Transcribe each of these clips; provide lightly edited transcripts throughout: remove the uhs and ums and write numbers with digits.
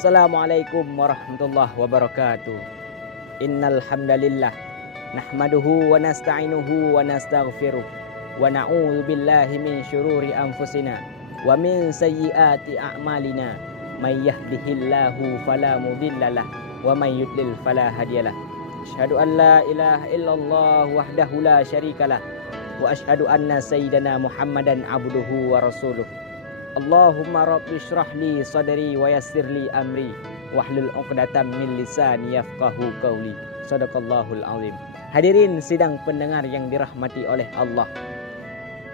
Assalamualaikum warahmatullahi wabarakatuh. Innal hamdalillah nahmaduhu wa nasta'inuhu wa nastaghfiruh wa na'udzu billahi min syururi anfusina wa min sayyiati a'malina. May yahdihillahu fala mudhillalah wa may yudlil fala hadiyalah. Asyhadu an la ilaha illallah wahdahu la syarikalah wa asyhadu anna sayyidana Muhammadan abduhu wa rasuluh. Allahumma rabbi syrah li sadri wa yassir li amri wahlul 'uqdatam min lisani yafqahu qawli. Shadaqallahul azim. Hadirin sidang pendengar yang dirahmati oleh Allah.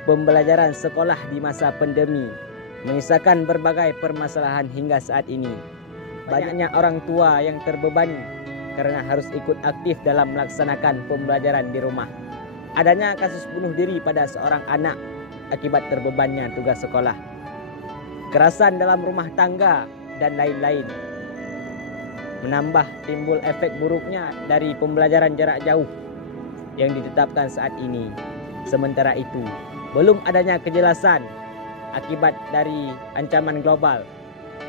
Pembelajaran sekolah di masa pandemi menyisakan berbagai permasalahan hingga saat ini. Banyaknya orang tua yang terbebani karena harus ikut aktif dalam melaksanakan pembelajaran di rumah. Adanya kasus bunuh diri pada seorang anak akibat terbebannya tugas sekolah. Kekerasan dalam rumah tangga dan lain-lain. Menambah timbul efek buruknya dari pembelajaran jarak jauh yang ditetapkan saat ini. Sementara itu, belum adanya kejelasan akibat dari ancaman global,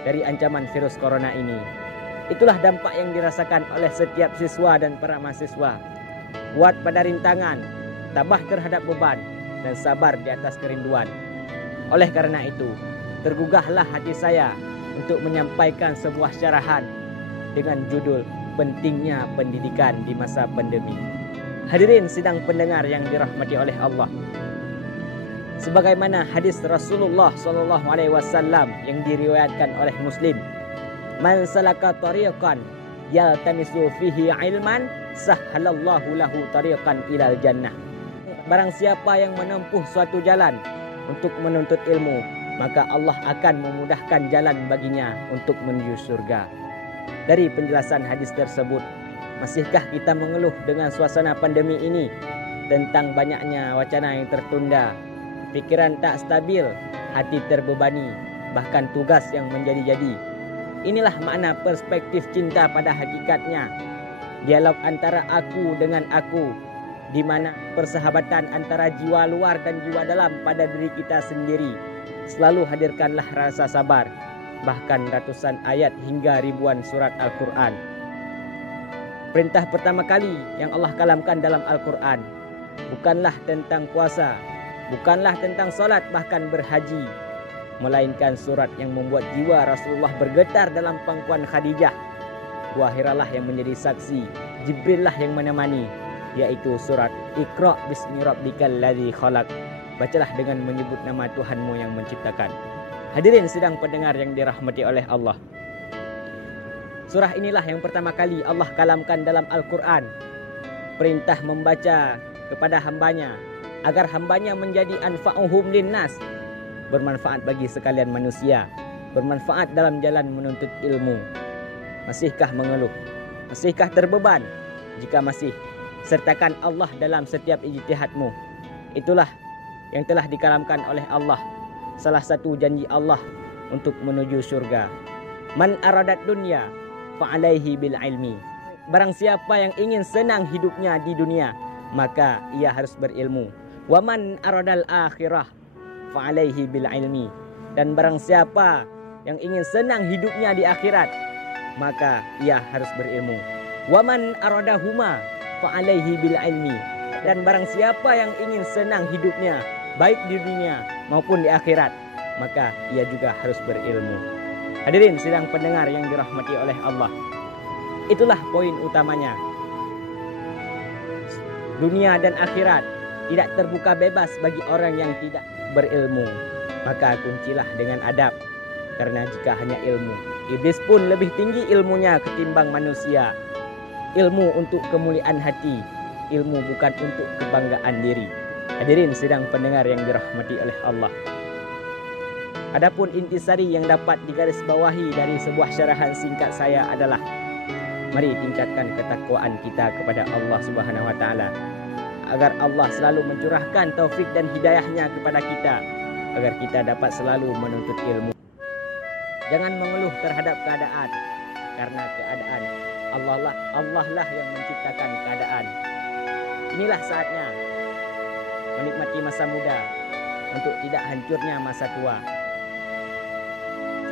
dari ancaman virus corona ini. Itulah dampak yang dirasakan oleh setiap siswa dan para mahasiswa. Kuat pada rintangan, tabah terhadap beban, dan sabar di atas kerinduan. Oleh karena itu, tergugahlah hati saya untuk menyampaikan sebuah syarahan dengan judul Pentingnya Pendidikan di Masa Pandemi. Hadirin sidang pendengar yang dirahmati oleh Allah. Sebagaimana hadis Rasulullah SAW yang diriwayatkan oleh Muslim, "Man salaka tariqan yaltamisu fihi ilman sahhalallahu lahu tariqan ilal jannah." Barang siapa yang menempuh suatu jalan untuk menuntut ilmu, maka Allah akan memudahkan jalan baginya untuk menuju surga. Dari penjelasan hadis tersebut, masihkah kita mengeluh dengan suasana pandemi ini tentang banyaknya wacana yang tertunda, pikiran tak stabil, hati terbebani, bahkan tugas yang menjadi-jadi? Inilah makna perspektif cinta pada hakikatnya. Dialog antara aku dengan aku, di mana persahabatan antara jiwa luar dan jiwa dalam pada diri kita sendiri. Selalu hadirkanlah rasa sabar, bahkan ratusan ayat hingga ribuan surat Al-Quran. Perintah pertama kali yang Allah kalamkan dalam Al-Quran bukanlah tentang puasa, bukanlah tentang solat, bahkan berhaji, melainkan surat yang membuat jiwa Rasulullah bergetar dalam pangkuan Khadijah. Wahiralah yang menjadi saksi, Jibril lah yang menemani, yaitu surat Iqra bismi rabbikal ladzi khalaq. Bacalah dengan menyebut nama Tuhanmu yang menciptakan. Hadirin sidang pendengar yang dirahmati oleh Allah. Surah inilah yang pertama kali Allah kalamkan dalam Al-Quran. Perintah membaca kepada hambanya agar hambanya menjadi anfa'uhum linnas, bermanfaat bagi sekalian manusia, bermanfaat dalam jalan menuntut ilmu. Masihkah mengeluh? Masihkah terbeban? Jika masih, sertakan Allah dalam setiap ijtihadmu. Itulah yang telah dikalamkan oleh Allah, salah satu janji Allah untuk menuju surga. Man aradat dunya fa'alaihi bil ilmi. Barang siapa yang ingin senang hidupnya di dunia, maka ia harus berilmu. Wa man aradal akhirah fa'alaihi bil ilmi. Dan barang siapa yang ingin senang hidupnya di akhirat, maka ia harus berilmu. Wa man aradahuma fa'alaihi bil ilmi. Dan barang siapa yang ingin senang hidupnya baik di dunia maupun di akhirat, maka ia juga harus berilmu. Hadirin sidang pendengar yang dirahmati oleh Allah. Itulah poin utamanya. Dunia dan akhirat tidak terbuka bebas bagi orang yang tidak berilmu. Maka kuncilah dengan adab. Karena jika hanya ilmu, iblis pun lebih tinggi ilmunya ketimbang manusia. Ilmu untuk kemuliaan hati, ilmu bukan untuk kebanggaan diri. Hadirin sidang pendengar yang dirahmati oleh Allah. Adapun intisari yang dapat digarisbawahi dari sebuah syarahan singkat saya adalah, mari tingkatkan ketakwaan kita kepada Allah Subhanahu wa taala, agar Allah selalu mencurahkan taufik dan hidayahnya kepada kita, agar kita dapat selalu menuntut ilmu. Jangan mengeluh terhadap keadaan, karena keadaan Allah lah yang menciptakan keadaan. Inilah saatnya menikmati masa muda untuk tidak hancurnya masa tua.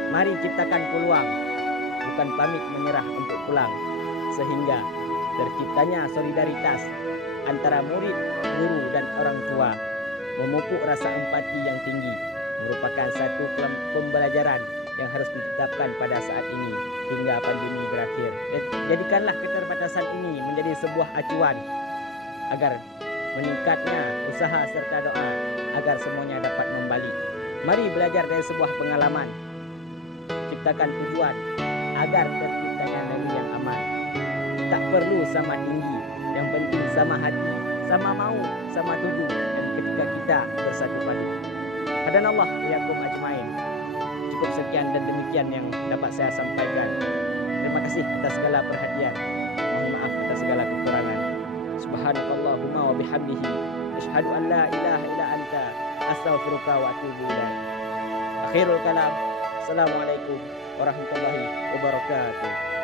Mari ciptakan peluang bukan pamit menyerah untuk pulang, sehingga terciptanya solidaritas antara murid, guru, dan orang tua, memupuk rasa empati yang tinggi, merupakan satu pembelajaran yang harus ditetapkan pada saat ini hingga pandemi berakhir. Jadikanlah keterbatasan ini menjadi sebuah acuan agar meningkatnya usaha serta doa agar semuanya dapat membalik. Mari belajar dari sebuah pengalaman, ciptakan tujuan agar terciptanya negeri yang aman. Tak perlu sama tinggi, yang penting sama hati, sama mau, sama tuju, dan ketika kita bersatu padu. Hadanallah iyakum ajmain. Cukup sekian dan demikian yang dapat saya sampaikan. Terima kasih atas segala perhatian. Mohon maaf atas segala kekurangan. Subhanakallahumma wa bihamdihi asyhadu an la ilaha illa anta astaghfiruka wa atubu ilaik. Akhirul kalam. Assalamualaikum warahmatullahi wabarakatuh.